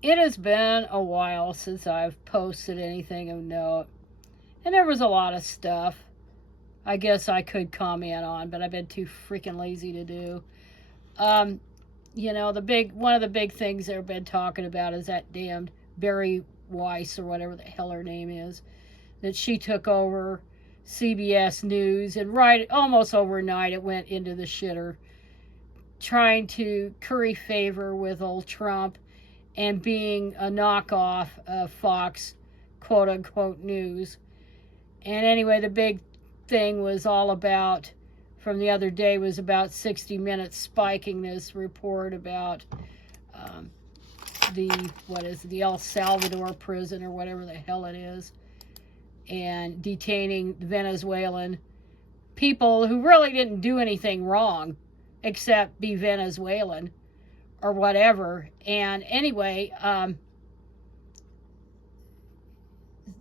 It has been a while since I've posted anything of note, and there was a lot of stuff I guess I could comment on, but I've been too freaking lazy to do. Um, the one of the big things they've been talking about is that damned Barry Weiss or whatever the hell her name is, that she took over CBS News, and right almost overnight it went into the shitter, trying to curry favor with old Trump and being a knockoff of Fox quote unquote news. And anyway, the big thing was all about from the other day was about 60 Minutes spiking this report about um, the El Salvador prison or whatever the hell it is, and detaining Venezuelan people who really didn't do anything wrong except be Venezuelan or whatever. And anyway,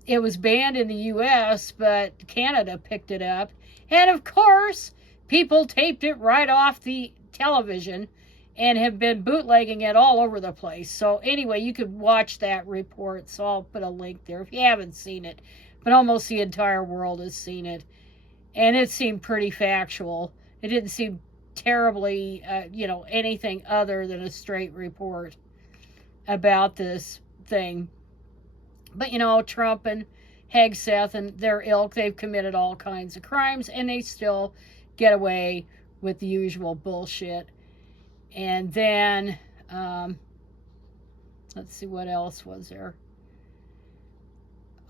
it was banned in the US, but Canada picked it up. And of course, people taped it right off the television and have been bootlegging it all over the place. So anyway, you could watch that report. So I'll put a link there if you haven't seen it. But almost the entire world has seen it. And it seemed pretty factual. It didn't seem terribly, anything other than a straight report about this thing. But, Trump and Hegseth and their ilk, they've committed all kinds of crimes, and they still get away with the usual bullshit. And then, let's see, what else was there?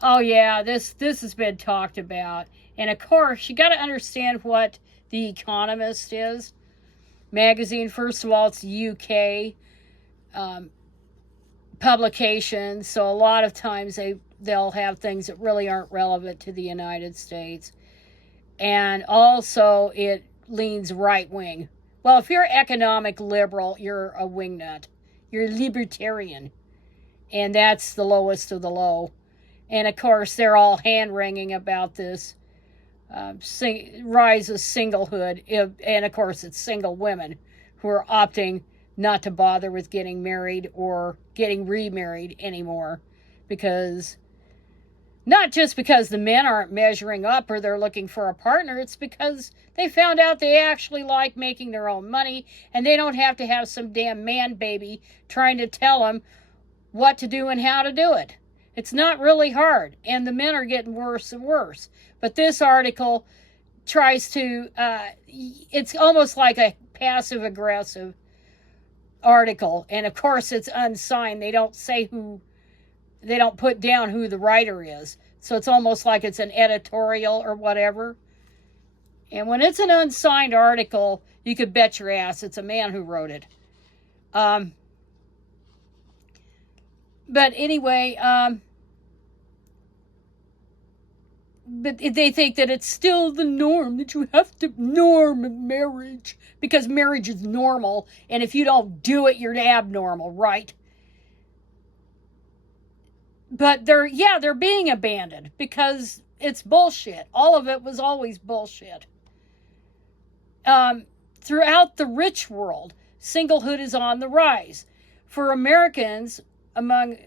Oh, yeah, this has been talked about. And, of course, you got to understand what The Economist is. Magazine, first of all, it's UK publication, so a lot of times they'll have things that really aren't relevant to the United States. And also it leans right wing. Well, if you're economic liberal, you're a wingnut. You're libertarian. And that's the lowest of the low. And of course, they're all hand-wringing about this rise of singlehood. And of course, it's single women who are opting not to bother with getting married or getting remarried anymore, because not just because the men aren't measuring up or they're looking for a partner, it's because they found out they actually like making their own money and they don't have to have some damn man baby trying to tell them what to do and how to do it. It's not really hard, and the men are getting worse and worse. But this article tries to, it's almost like a passive aggressive article, and of course it's unsigned. They don't put down who the writer is, so it's almost like it's an editorial or whatever. And when it's an unsigned article, you could bet your ass it's a man who wrote it. But anyway, but they think that it's still the norm, that you have to norm marriage because marriage is normal, and if you don't do it, you're abnormal, right? But they're being abandoned because it's bullshit. All of it was always bullshit. Throughout the rich world, singlehood is on the rise. For Americans, among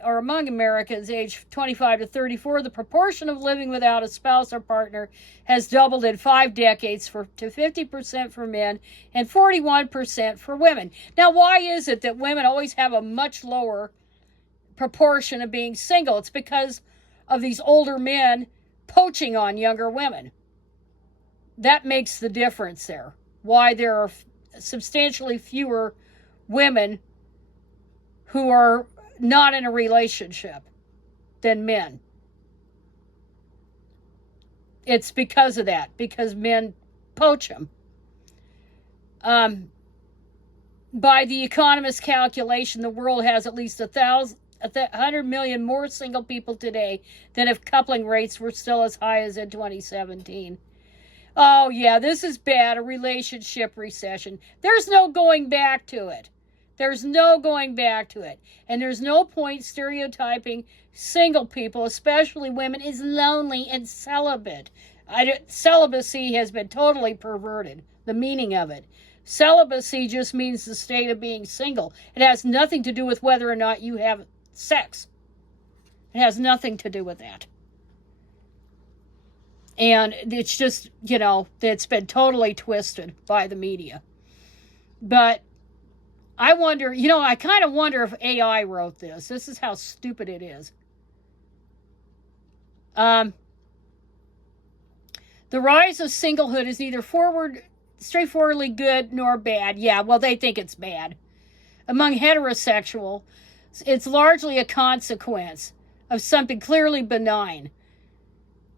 Americans aged 25 to 34, the proportion of living without a spouse or partner has doubled in 5 decades to 50% for men and 41% for women. Now, why is it that women always have a much lower proportion of being single? It's because of these older men poaching on younger women. That makes the difference there. Why there are substantially fewer women who are not in a relationship than men. It's because of that, because men poach them. By the Economist calculation, the world has at least 100 million more single people today than if coupling rates were still as high as in 2017. Oh yeah, this is bad, a relationship recession. There's no going back to it. There's no going back to it. And there's no point stereotyping single people, especially women, as lonely and celibate. Celibacy has been totally perverted, the meaning of it. Celibacy just means the state of being single. It has nothing to do with whether or not you have sex. It has nothing to do with that. And it's just, it's been totally twisted by the media. But I wonder, I kind of wonder if AI wrote this. This is how stupid it is. The rise of singlehood is neither straightforwardly good nor bad. Yeah, well, they think it's bad. Among heterosexual, it's largely a consequence of something clearly benign.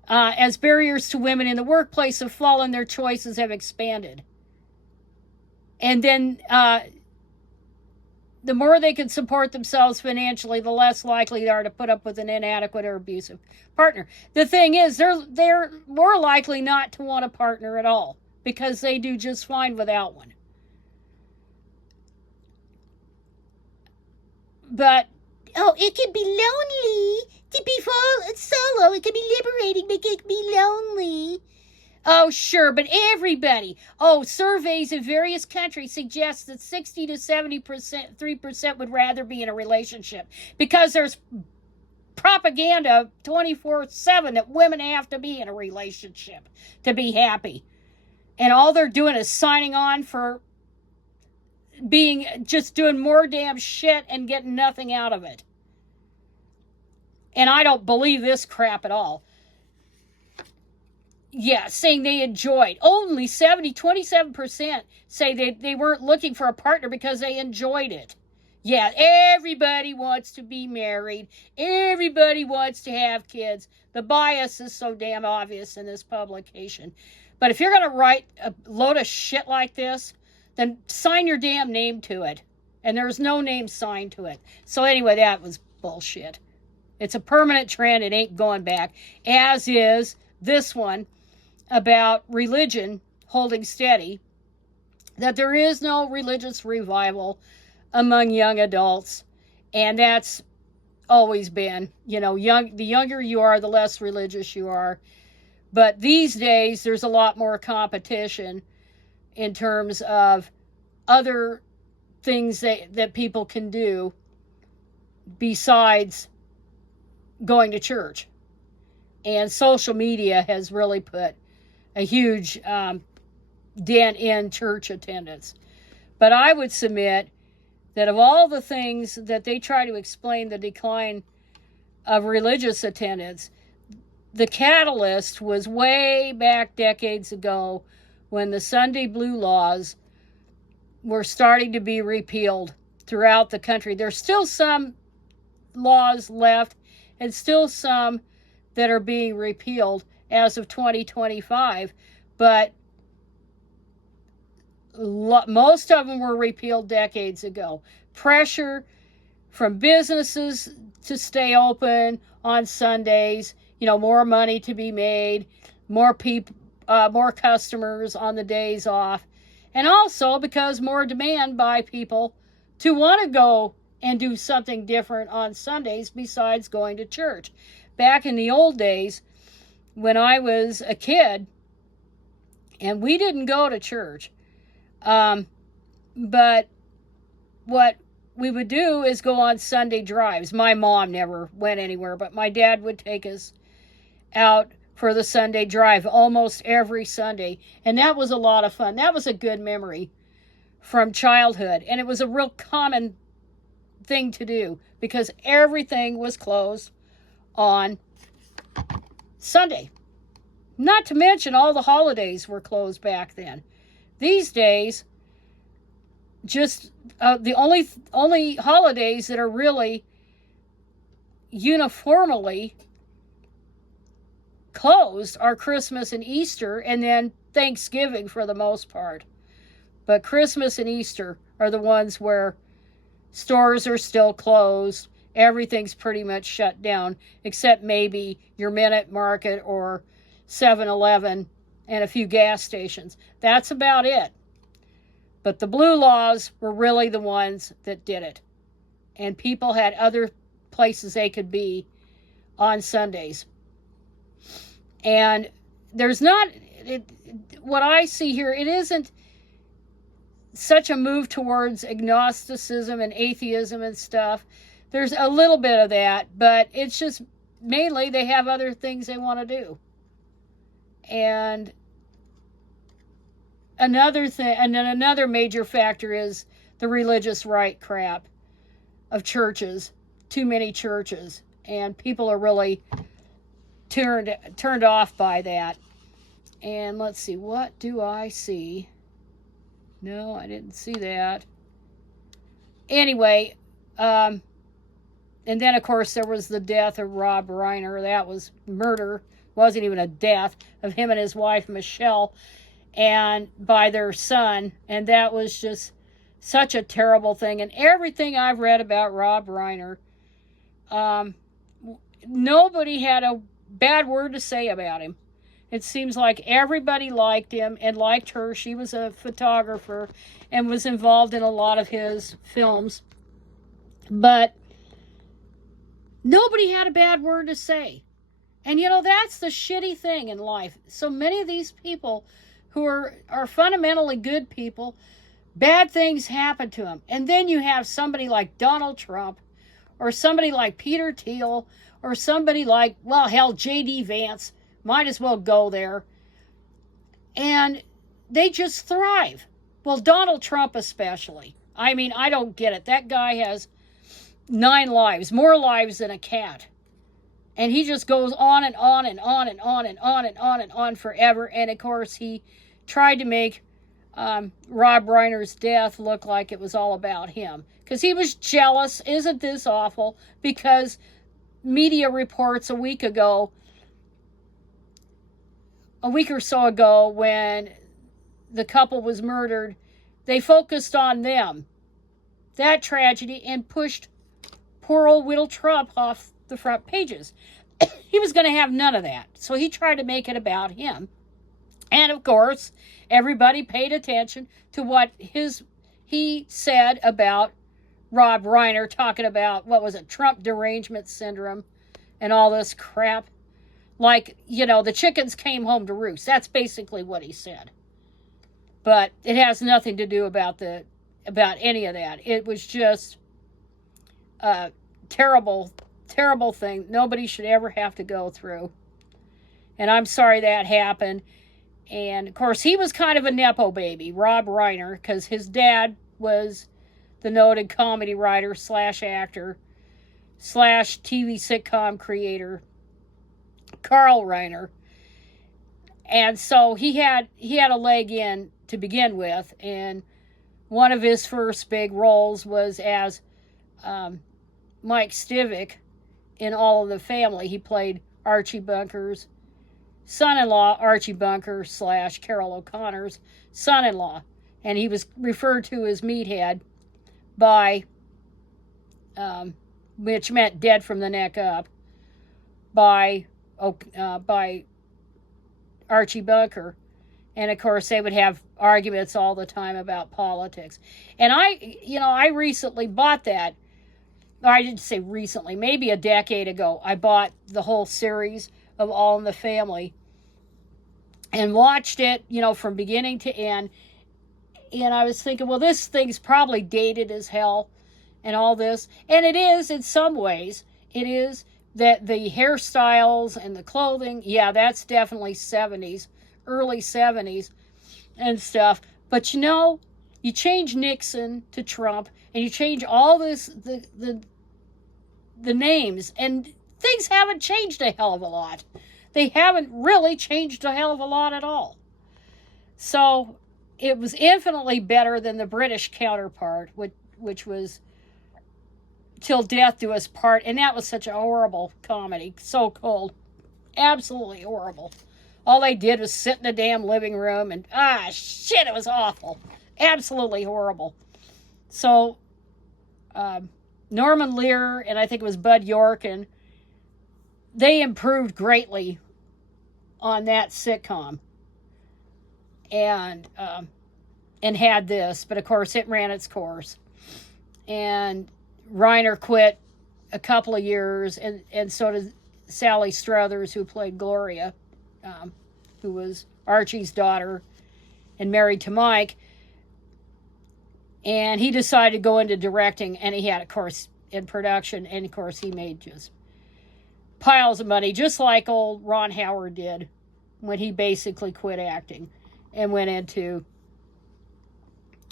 As barriers to women in the workplace have fallen, their choices have expanded. And then the more they can support themselves financially, the less likely they are to put up with an inadequate or abusive partner. The thing is, they're more likely not to want a partner at all because they do just fine without one. But, it can be lonely to be solo. It can be liberating, but it can be lonely. Oh, sure, but everybody. Surveys in various countries suggest that 60 to 73% would rather be in a relationship because there's propaganda 24/7 that women have to be in a relationship to be happy. And all they're doing is signing on for just doing more damn shit and getting nothing out of it. And I don't believe this crap at all. Yeah, saying they enjoyed. Only 27% say they weren't looking for a partner because they enjoyed it. Yeah, everybody wants to be married. Everybody wants to have kids. The bias is so damn obvious in this publication. But if you're going to write a load of shit like this, then sign your damn name to it. And there's no name signed to it. So anyway, that was bullshit. It's a permanent trend. It ain't going back. As is this one about religion holding steady, that there is no religious revival among young adults, and that's always been, the younger you are, the less religious you are. But these days, there's a lot more competition in terms of other things that people can do besides going to church. And social media has really put a huge dent in church attendance. But I would submit that of all the things that they try to explain the decline of religious attendance, the catalyst was way back decades ago when the Sunday blue laws were starting to be repealed throughout the country. There's still some laws left and still some that are being repealed as of 2025, but most of them were repealed decades ago. Pressure from businesses to stay open on Sundays, more money to be made, more people, more customers on the days off, and also because more demand by people to want to go and do something different on Sundays besides going to church. Back in the old days, when I was a kid, and we didn't go to church, but what we would do is go on Sunday drives. My mom never went anywhere, but my dad would take us out for the Sunday drive almost every Sunday, and that was a lot of fun. That was a good memory from childhood, and it was a real common thing to do because everything was closed on Sunday. Not to mention all the holidays were closed back then. These days, just the only holidays that are really uniformly closed are Christmas and Easter, and then Thanksgiving for the most part. But Christmas and Easter are the ones where stores are still closed. Everything's pretty much shut down, except maybe your Minute Market or 7-Eleven and a few gas stations. That's about it. But the blue laws were really the ones that did it. And people had other places they could be on Sundays. And there's not, what I see here, it isn't such a move towards agnosticism and atheism and stuff. There's a little bit of that, but it's just mainly they have other things they want to do. And another thing, and then another major factor is the religious right crap of churches. Too many churches, and people are really turned off by that. And let's see, what do I see? No, I didn't see that. Anyway, and then of course there was the death of Rob Reiner. That was murder. Wasn't even a death, of him and his wife Michelle, and by their son. And that was just such a terrible thing. And everything I've read about Rob Reiner, nobody had a bad word to say about him. It seems like everybody liked him and liked her. She was a photographer and was involved in a lot of his films. But nobody had a bad word to say. And you know, that's the shitty thing in life. So many of these people who are fundamentally good people, bad things happen to them. And then you have somebody like Donald Trump, or somebody like Peter Thiel, or somebody like, well, hell, J.D. Vance. Might as well go there. And they just thrive. Well, Donald Trump especially. I mean, I don't get it. That guy has 9 lives, more lives than a cat. And he just goes on and on and on and on and on and on and on forever. And of course, he tried to make Rob Reiner's death look like it was all about him. Because he was jealous. Isn't this awful? Because media reports a week or so ago, when the couple was murdered, they focused on them, that tragedy, and pushed poor old Will Trump off the front pages. He was going to have none of that. So he tried to make it about him. And of course, everybody paid attention to what he said about Rob Reiner, talking about, what was it, Trump derangement syndrome and all this crap. Like, you know, the chickens came home to roost. That's basically what he said. But it has nothing to do about any of that. It was just a terrible, terrible thing nobody should ever have to go through. And I'm sorry that happened. And, of course, he was kind of a Nepo baby, Rob Reiner, because his dad was the noted comedy writer / actor / TV sitcom creator, Carl Reiner. And so he had a leg in to begin with, and one of his first big roles was as Mike Stivic in All of the Family. He played Archie Bunker's son-in-law, Archie Bunker / Carol O'Connor's son-in-law, and he was referred to as Meathead by, which meant dead from the neck up, by Archie Bunker. And of course they would have arguments all the time about politics. And I recently bought that. I didn't say recently, maybe a decade ago. I bought the whole series of All in the Family and watched it, from beginning to end. And I was thinking, well, this thing's probably dated as hell and all this. And it is in some ways. It is. That the hairstyles and the clothing, yeah, that's definitely 70s, early 70s and stuff. But you change Nixon to Trump, and you change all this, the names, and things haven't changed a hell of a lot. They haven't really changed a hell of a lot at all. So it was infinitely better than the British counterpart, which was Till Death Do Us Part, and that was such a horrible comedy. So cold. Absolutely horrible. All they did was sit in the damn living room, and shit, it was awful. Absolutely horrible. So, Norman Lear, and I think it was Bud York, and they improved greatly on that sitcom. And had this, but of course it ran its course. And Reiner quit a couple of years, and so did Sally Struthers, who played Gloria, who was Archie's daughter and married to Mike. And he decided to go into directing, and he had, of course, in production, and of course he made just piles of money, just like old Ron Howard did when he basically quit acting and went into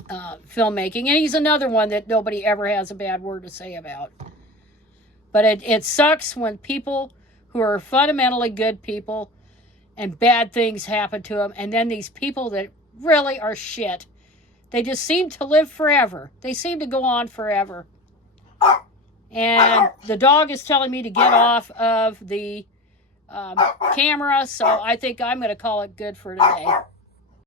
filmmaking. And he's another one that nobody ever has a bad word to say about. But it sucks when people who are fundamentally good people and bad things happen to them, and then these people that really are shit, they just seem to live forever. They seem to go on forever. And the dog is telling me to get off of the camera, so I think I'm going to call it good for today.